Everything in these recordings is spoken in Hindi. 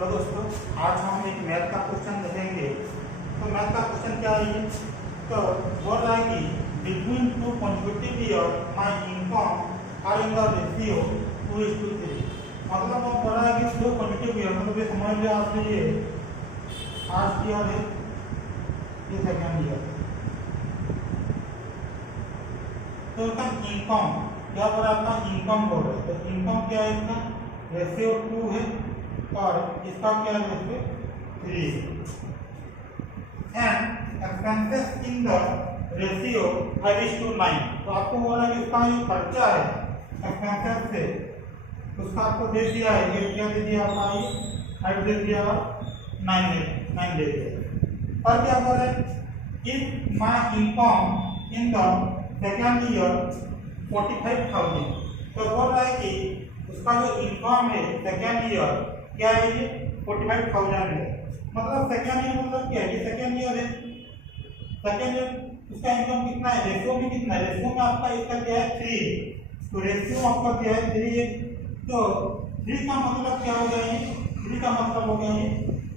हेलो दोस्तों, आज हम एक मैथ का क्वेश्चन देखेंगे। तो मैथ का क्वेश्चन क्या है? तो बोल रहा है कि between two consecutive year my income are in the ratio 2:3। मतलब वो बोल रहा है कि दो कॉन्सेक्यूटिव ईयर, मतलब ये समझ लो आप ये फर्स्ट ईयर है, ये सेकंड ईयर। तो इसका इनकम क्या बोल रहा है? आपका इनकम बोल रहा है। तो इनकम क्या है? इसका रेशियो 2 है और इसका क्या है? 3 and expenses in the ratio 5:9। तो आपको बोला कि इसका जो खर्चा है एक्सपेंसेस से उसका आपको दे दिया है, ये क्या दे दिया? आपका ये 5 दे दिया और 9 दे दिया। और क्या बोल रहे हैं? If my income in the second year 45,000। तो बोल रहा है कि उसका जो इनकम है सेकेंड ईयर क्या है? ये 45,000 है। मतलब सेकेंड ईयर मतलब क्या है? ये सेकेंड ईयर है। सेकेंड ईयर उसका इनकम कितना है? रेशियो में कितना है? रेशियो में आपका इसका क्या है? 3। तो रेशियो आपका क्या है? 3 है। तो 3 का मतलब क्या हो गया? ये 3 का मतलब हो गया ये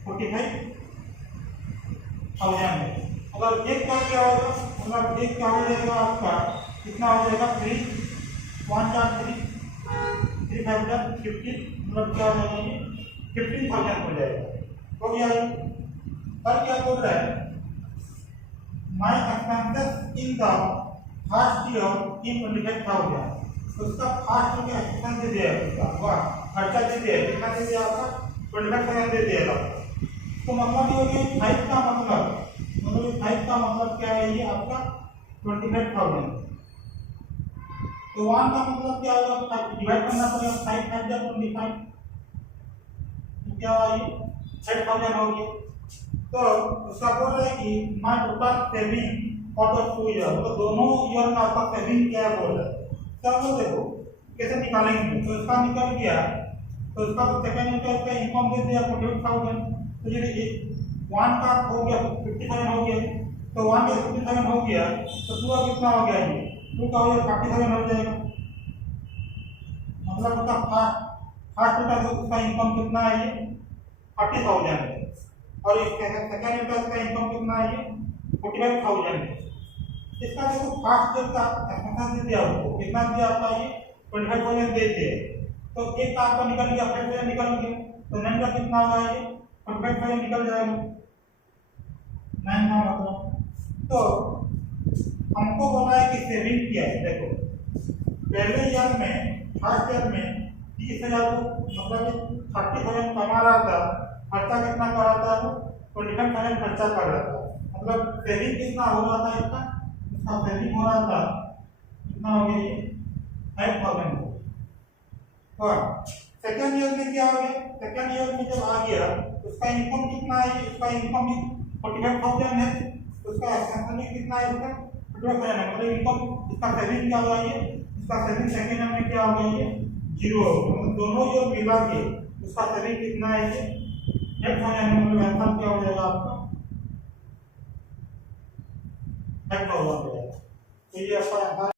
45,000 है। अगर एक का क्या होगा? मतलब एक क्या हो जाएगा आपका? कितना हो जाएगा? 3 1 4 3 3 5 50। मतलब क्या हो जाएगा? ये 15,000 हो जाएगा। हो गया ये। और क्या बोल रहा है? My expenses in the first year in 25,000। तो उसका फर्स्ट ईयर का एक्सपेंस दे दिया है, उसका वाह खर्चा दे दिया है। कितना दे दिया? आपका 25,000 दे दिया। तो मतलब ये हो गया 5 का मतलब 5 का मतलब क्या है? ये आपका 25,000। तो 1 का मतलब क्या होगा? डिवाइड करना पड़ेगा। 5 5 जा 25। तो क्या हुआ? ये 5,000 हो गया। तो उसका बोल रहा है कि my total saving for the 2 year. तो दोनों ईयर का आपका सेविंग क्या है बोल रहा है। तो हम लोग देखो कैसे निकालेंगे। तो इसका निकल गया। तो उसका सेकंड ईयर का इनकम दे दिया 48,000। तो ये 1 का हो गया 57 हो गया। तो 1 का 57 हो गया। तो 2 का कितना हो गया? ये 2 का हो गया 47 हो जाएगा। मतलब उसका फर्स्ट का उसका इनकम कितना है? ये 40,000 है। और इसका सेकंड ईयर का इनकम कितना है? ये 45,000 है। इसका देखो फर्स्ट ईयर का एक्सपेंस दे दिया, आपको कितना दिया? आपका ये 25,000 दे दिए। तो एक का आपका निकल गया 5,000 निकल गया। तो 9 का कितना होगा? ये 45,000 निकल जाएगा 9 का मतलब। तो हमको बोला है कि सेविंग क्या है। देखो पहले ईयर में फर्स्ट ईयर में 30,000 मतलब 30,000 कमा रहा था, खर्चा कितना कर रहा था? 25,000 खर्चा कर रहा था। मतलब सेविंग कितना हो रहा था? इसका सेविंग हो रहा था कितना हो गया? ये 5,000 हो। और सेकंड ईयर में क्या हो गया? सेकंड ईयर में जब आ गया उसका इनकम कितना है? उसका इनकम 45,000 है। उसका एक्सपेंस कितना है? उसका 45,000 है। मतलब इनकम इसका सेविंग क्या हुआ? ये इसका सेविंग सेकंड ईयर में क्या हो गया? ये 0 हो गया। मतलब दोनों ईयर मिला के उसका सेविंग कितना है? ये 8,000 है। मतलब आंसर क्या हो जाएगा आपका? 8,000 हो जाएगा। तो ये आपका